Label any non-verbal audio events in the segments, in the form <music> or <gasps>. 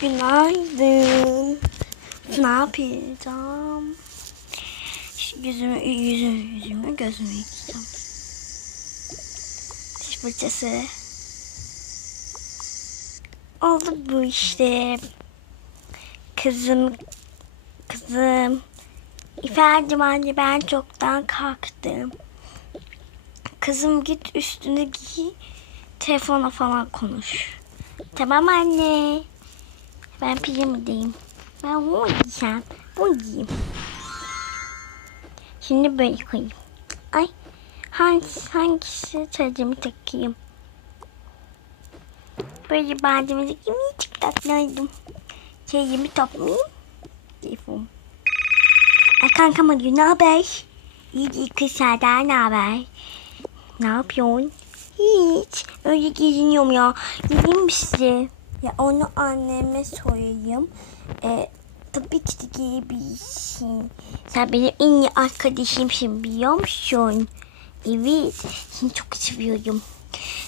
Günaydın. Ne yapacağım? Yüzümü, yüzümü, yüzümü, gözümü yıkayacağım. Diş fırçası. Oldu bu işte. Kızım, kızım. İfendim anne ben çoktan kalktım. Kızım git üstünü giy. Telefona falan konuş. Tamam anne. Ben pijamadayım. Ben bunu giyeceğim. Şimdi böyle koyayım. Ay hangisi, hangisi tacımı takayım. Böyle bademi takayım. Çok tatlıydım. Şeyimi toplayayım. Telefon. Ay kankam arıyor. Ne haber? İyi iyi kız senden ne haber? Ne yapıyorsun? Hiç. Öyle geziniyorum ya. Gideyim mi size? Ya onu anneme sorayım. Ee, tabii ki de giyebilirsin. Sen benim en iyi arkadaşımsın biliyor musun? Evet. Seni çok seviyorum.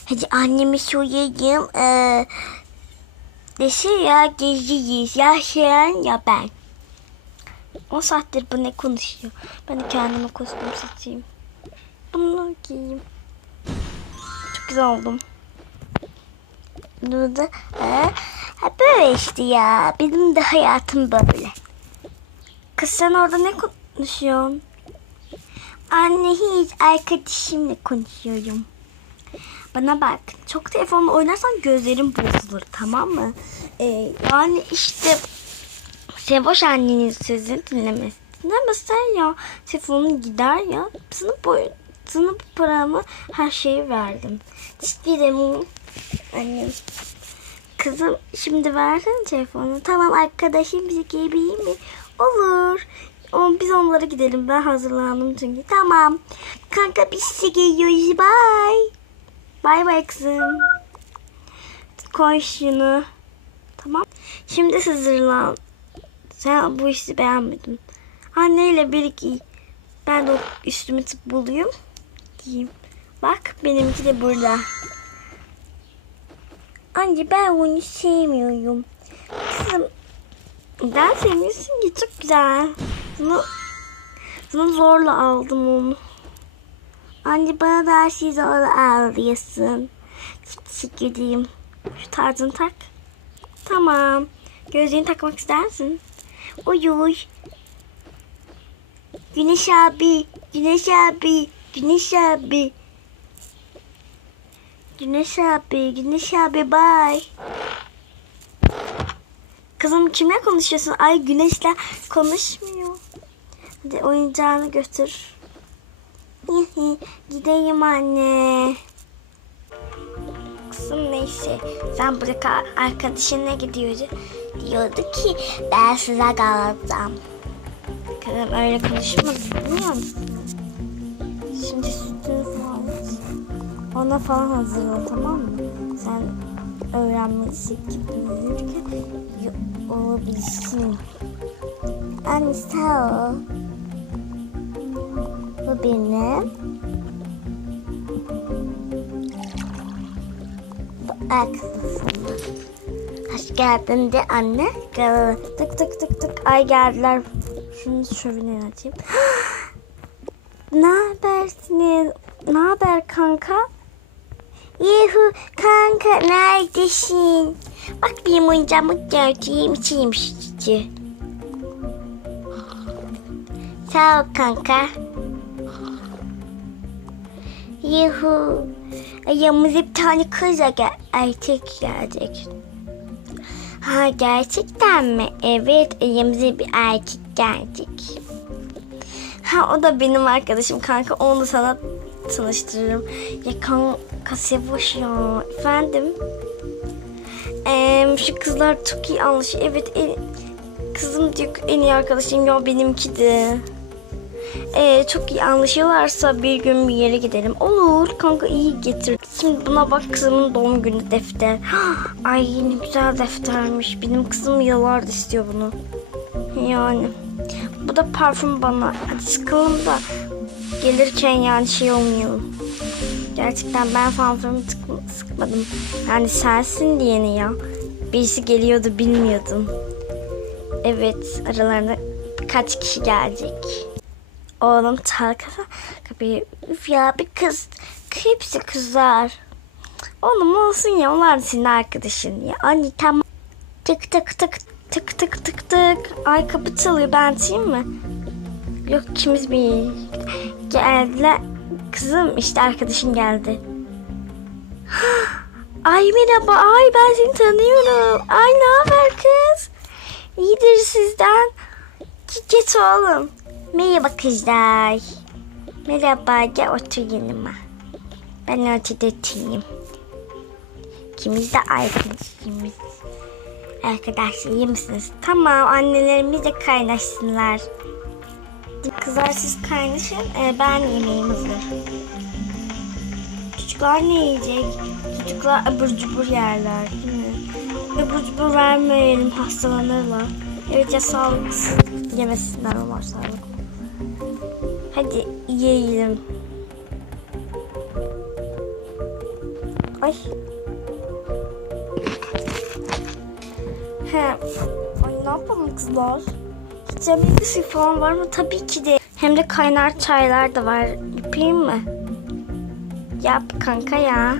Hadi anneme sorayım. Ee, dese ya geziyiz. Ya sen ya ben. O saattir bu ne konuşuyor. Ben kendime kostüm seçeyim. Bunu giyeyim. Çok güzel oldum. Burada ha, ha böyle işte ya. Benim de hayatım böyle. Kız sen orada ne konuşuyorsun? Anne hiç arkadaşımla konuşuyorum. Bana bak çok telefonla oynarsan gözlerin bozulur tamam mı? Ee, yani işte Sevoş annenin sözünü dinlemez. Dinlemezsen ya telefonun gider ya. Sınıf boyu sınıf paramı her şeyi verdim. İstedim annem. Kızım şimdi versene telefonu. Tamam arkadaşım bizi giyebilir mi? Olur. O, biz onlara gidelim. Ben hazırlandım çünkü. Tamam. Kanka biz size geliyoruz. Bye. Bye bye kızım. Koy şunu. Tamam. Şimdi hazırlan. Sen bu işi beğenmedin. Anneyle bir giy. Ben de üstümü tıp bulayım. Giyeyim. Bak benimki de burada. Anne ben onu sevmiyorum. Kızım neden sevmiyorsun ki? Çok güzel. Bunu, bunu zorla aldım onu. Anne bana da her şeyi zorla alıyorsun. Teşekkür ederim. Şu tarzını tak. Tamam. Gözlüğünü takmak ister misin? Uy uy. Güneş abi. Güneş abi. Güneş abi. Güneş abi. Güneş abi bye. Kızım kimle konuşuyorsun? Ay güneşle konuşmuyor. Hadi oyuncağını götür. <laughs> Gideyim anne. Kızım neyse. Sen bırak arkadaşına gidiyordu. Diyordu ki ben size kalacağım. Kızım öyle konuşmadı biliyor musun? Şimdi ona falan hazırla tamam mı? Sen öğrenmelisin ki büyürken olabilirsin. Anne sağ ol. Bu benim. Bu aksesuarım. Hoş geldin de anne. Gel. Tık tık tık tık. Ay geldiler. Şunu şöyle açayım. <gasps> ne habersiniz? Ne haber kanka? Yuhu kanka neredesin? Bak benim oyuncağımı gördüğüm içeyim işte. Sağ ol kanka. Yuhu. Yanımıza bir tane kız gel erkek gelecek. Ha gerçekten mi? Evet yanımıza bir erkek gelecek. Ha o da benim arkadaşım kanka onu sana tanıştırırım. Ya kanka Sevoş ya. Efendim? Ee, şu kızlar çok iyi anlaşıyor. Evet en, kızım diyor en iyi arkadaşım ya benimki de. Ee, çok iyi anlaşıyorlarsa bir gün bir yere gidelim. Olur kanka iyi getir. Şimdi buna bak kızımın doğum günü defter. <gasps> Ay ne güzel deftermiş. Benim kızım yıllardır istiyor bunu. Yani. Bu da parfüm bana. Hadi sıkılın da gelirken yani şey olmayalım. Gerçekten ben parfümü sıkmadım. Yani sensin diyeni ya. birisi geliyordu bilmiyordum. Evet aralarında kaç kişi gelecek. Oğlum Tarık kapıyı üf ya bir kız hepsi kızlar. Oğlum olsun ya onlar da senin arkadaşın ya. Anne tamam. Tık tık tık tık tık tık tık. Ay kapı çalıyor ben açayım mı? Yok ikimiz bir geldiler. Kızım işte arkadaşın geldi. <gasps> Ay merhaba ay ben seni tanıyorum. Ay ne haber kız? İyidir sizden. Git oğlum. Merhaba kızlar. Merhaba gel otur yanıma. Ben ortada oturayım. İkimiz de arkadaşımız. Arkadaşlar iyi misiniz? Tamam annelerimiz de kaynaşsınlar. Kızlar siz kaynaşın. Ee, ben yemeğim hazır. Çocuklar ne yiyecek? Çocuklar abur cubur yerler değil mi? Abur cubur vermeyelim hastalanırlar. Evet ya sağlıksız yemesinler onlar sağlıklı. Hadi yiyelim. Ay. He. Ay ne yapalım kızlar? Yemek falan var mı? Tabii ki de. Hem de kaynar çaylar da var. Yapayım mı? Yap kanka ya.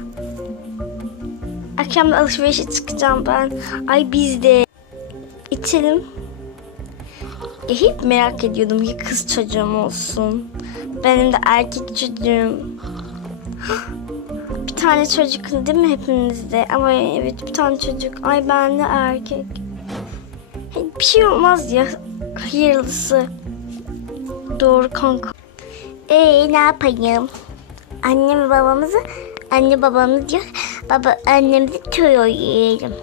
Akşam da alışverişe çıkacağım ben. Ay biz de. İçelim. Ya hep merak ediyordum ya kız çocuğum olsun. Benim de erkek çocuğum. Bir tane çocuk değil mi hepinizde? Ama evet bir tane çocuk. Ay ben de erkek. Bir şey olmaz ya. Hayırlısı. Doğru kanka. Ee ne yapayım? Annem babamızı anne babamız diyor. Baba annemizi tüyo yiyelim.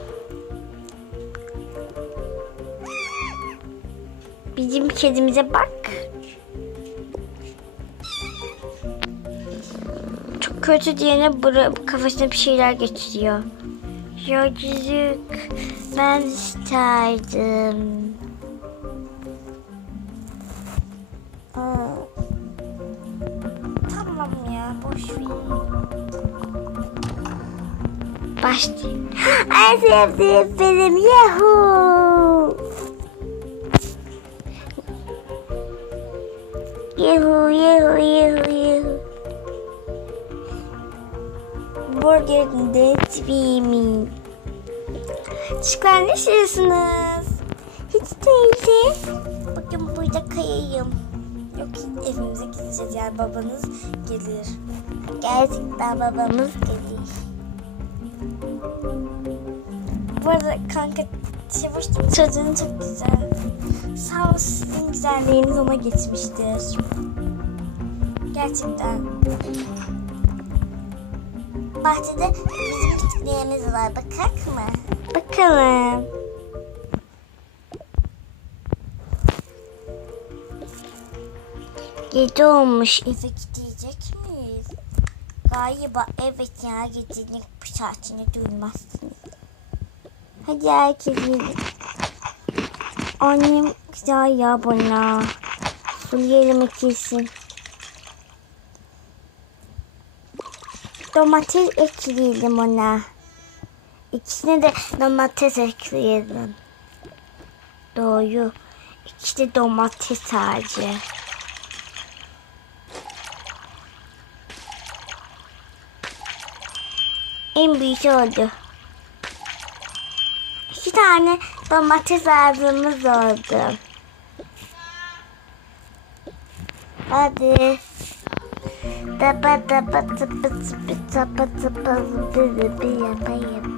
Bizim kedimize bak. Çok kötü diyene kafasına bir şeyler geçiriyor. Yolculuk ben isterdim. Tamam ya boş ver. Başlayayım. <gasps> En sevdiğim film Yahoo. Yahoo, Yahoo, Yahoo, Yahoo. Burger'de tweemi. Çocuklar ne yaşıyorsunuz? Hiç değildi. Bakın burada kayayım. Yok evimize gideceğiz yani babanız gelir. Gerçekten babamız gelir. Bu arada kanka Çavuş çocuğun çok güzel. Sağ ol sizin güzelliğiniz ona geçmiştir. Gerçekten. Bahçede bizim küçüklerimiz var. Bakak mı? Bakalım. Gece olmuş. Eve gidecek miyiz? Galiba evet ya gecenin bu saatini duymazsınız. Hadi herkes yiyelim. Annem güzel ya bana. Sulayalım ikilsin. Domates ekleyelim ona. İkisine de domates ekleyelim. Doğru. İkisi de domates sadece. En büyük oldu. İki tane domates ağzımız oldu. Hadi. Bye.